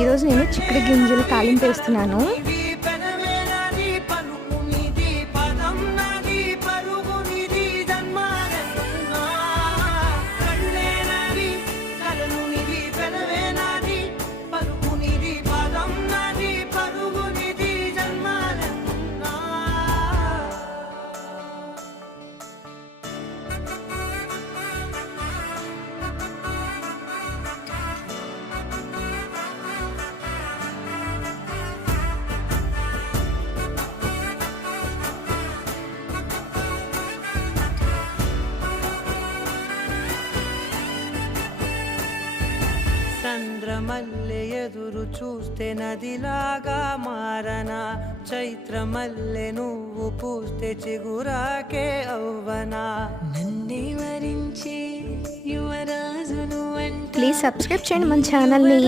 ఈరోజు నేను చిక్కుడు గింజలు తాలింపు వేస్తున్నాను. చంద్రమల్లె ఎదురు చూస్తే నదిలాగా మారనా, చైత్రమల్లె నువ్వు పూస్తే చిగురాకే అవ్వనా, నన్నే వరించి యువరాజును. ప్లీజ్ సబ్స్క్రైబ్ చేయండి మన ఛానల్ని.